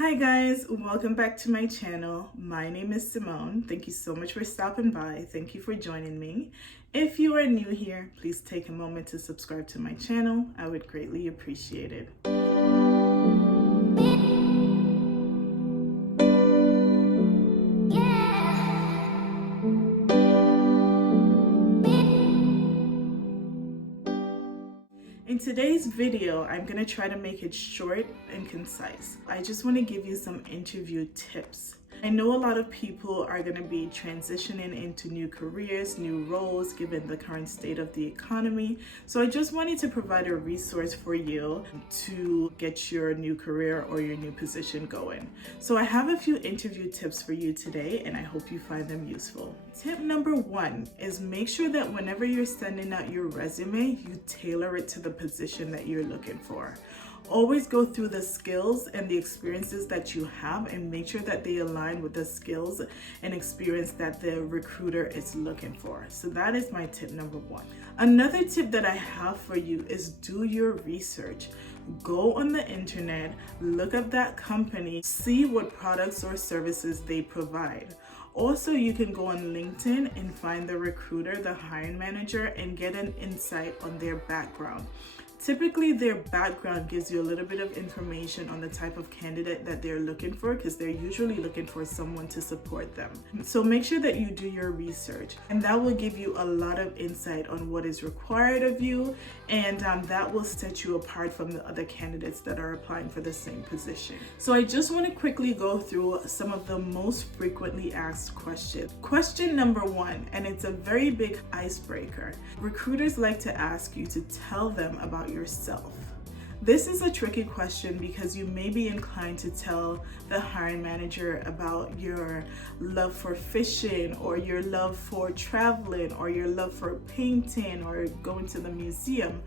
Hi guys, welcome back to my channel. My name is Simone. Thank you so much for stopping by. Thank you for joining me. If you are new here, please take a moment to subscribe to my channel. I would greatly appreciate it. In today's video, I'm going to try to make it short and concise. I just want to give you some interview tips. I know a lot of people are going to be transitioning into new careers, new roles, given the current state of the economy. So I just wanted to provide a resource for you to get your new career or your new position going. So I have a few interview tips for you today, and I hope you find them useful. Tip number one is make sure that whenever you're sending out your resume, you tailor it to the position that you're looking for. Always go through the skills and the experiences that you have and make sure that they align with the skills and experience that the recruiter is looking for. So that is my tip number one. Another tip that I have for you is do your research. Go on the internet, look up that company, see what products or services they provide. Also, you can go on LinkedIn and find the recruiter, the hiring manager, and get an insight on their background. Typically, their background gives you a little bit of information on the type of candidate that they're looking for, because they're usually looking for someone to support them. So make sure that you do your research, and that will give you a lot of insight on what is required of you, and that will set you apart from the other candidates that are applying for the same position. So I just want to quickly go through some of the most frequently asked questions. Question number one, and it's a very big icebreaker. Recruiters like to ask you to tell them about yourself. This is a tricky question because you may be inclined to tell the hiring manager about your love for fishing, or your love for traveling, or your love for painting, or going to the museum.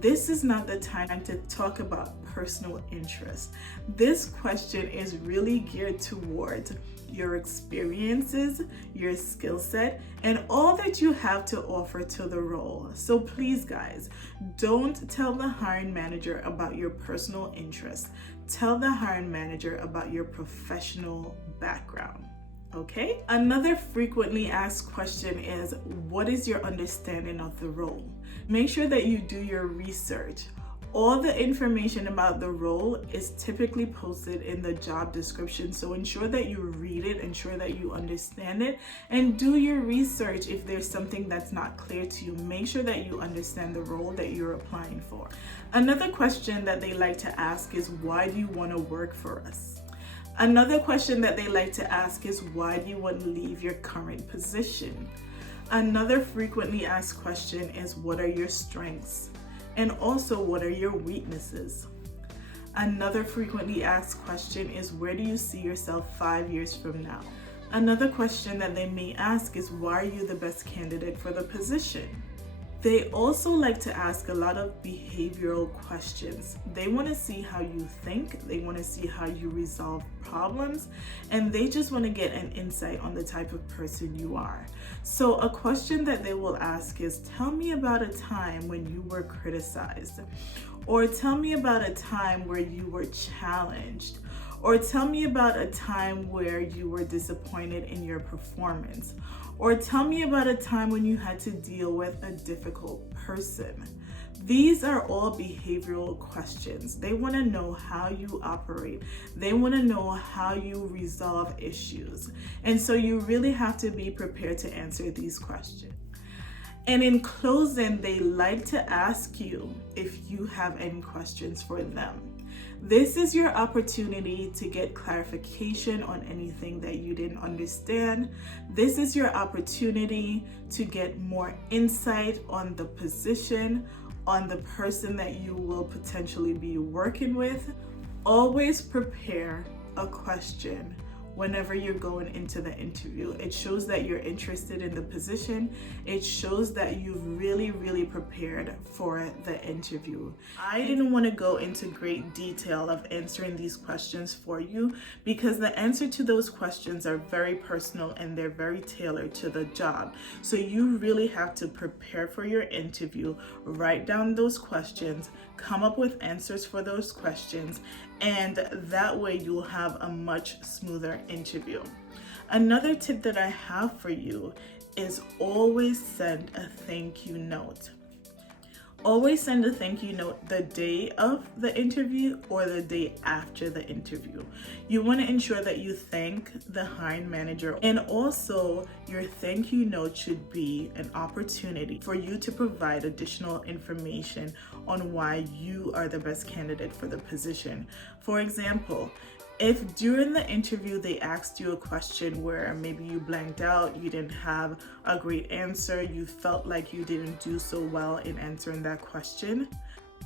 This is not the time to talk about personal interest. This question is really geared towards your experiences, your skill set, and all that you have to offer to the role. So please, guys, don't tell the hiring manager about your personal interests. Tell the hiring manager about your professional background. Okay? Another frequently asked question is, what is your understanding of the role? Make sure that you do your research. All the information about the role is typically posted in the job description, so ensure that you read it, ensure that you understand it, and do your research. If there's something that's not clear to you, make sure that you understand the role that you're applying for. Another question that they like to ask is, why do you want to work for us? Another question that they like to ask is, why do you want to leave your current position? Another frequently asked question is, what are your strengths? And also, what are your weaknesses? Another frequently asked question is, where do you see yourself 5 years from now? Another question that they may ask is, why are you the best candidate for the position? They also like to ask a lot of behavioral questions. They want to see how you think, they want to see how you resolve problems, and they just want to get an insight on the type of person you are. So a question that they will ask is, tell me about a time when you were criticized, or tell me about a time where you were challenged, or tell me about a time where you were disappointed in your performance, or tell me about a time when you had to deal with a difficult person. These are all behavioral questions. They want to know how you operate. They want to know how you resolve issues. And so you really have to be prepared to answer these questions. And in closing, they like to ask you if you have any questions for them. This is your opportunity to get clarification on anything that you didn't understand. This is your opportunity to get more insight on the position, on the person that you will potentially be working with. Always prepare a question whenever you're going into the interview. It shows that you're interested in the position. It shows that you've really prepared for the interview. I didn't want to go into great detail of answering these questions for you because the answer to those questions are very personal and they're very tailored to the job. So you really have to prepare for your interview, write down those questions, come up with answers for those questions, and that way you'll have a much smoother interview. Another tip that I have for you is always send a thank you note. Always send a thank you note the day of the interview or the day after the interview. You want to ensure that you thank the hiring manager, and also your thank you note should be an opportunity for you to provide additional information on why you are the best candidate for the position. For example, if during the interview they asked you a question where maybe you blanked out, you didn't have a great answer, you felt like you didn't do so well in answering that question,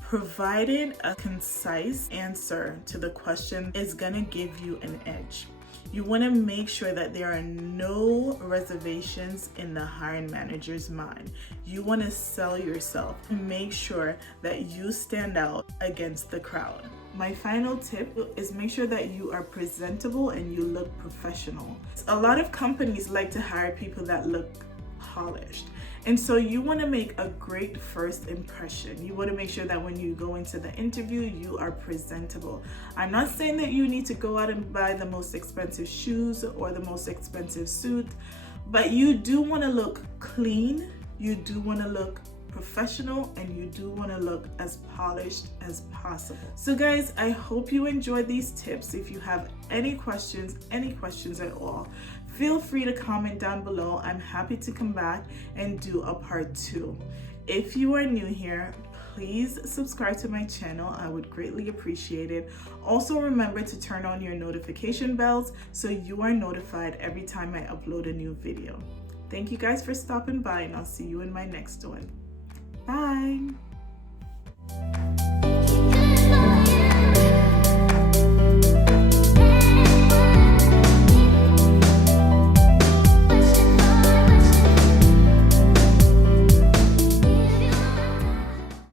providing a concise answer to the question is gonna give you an edge. You want to make sure that there are no reservations in the hiring manager's mind. You want to sell yourself. Make sure that you stand out against the crowd. My final tip is make sure that you are presentable and you look professional. A lot of companies like to hire people that look polished. And so you want to make a great first impression. You want to make sure that when you go into the interview, you are presentable. I'm not saying that you need to go out and buy the most expensive shoes or the most expensive suit, but you do want to look clean, you do want to look professional, and you do want to look as polished as possible. So guys, I hope you enjoyed these tips. If you have any questions at all, feel free to comment down below. I'm happy to come back and do a part 2. If you are new here, please subscribe to my channel. I would greatly appreciate it. Also remember to turn on your notification bells so you are notified every time I upload a new video. Thank you guys for stopping by, and I'll see you in my next one. Bye.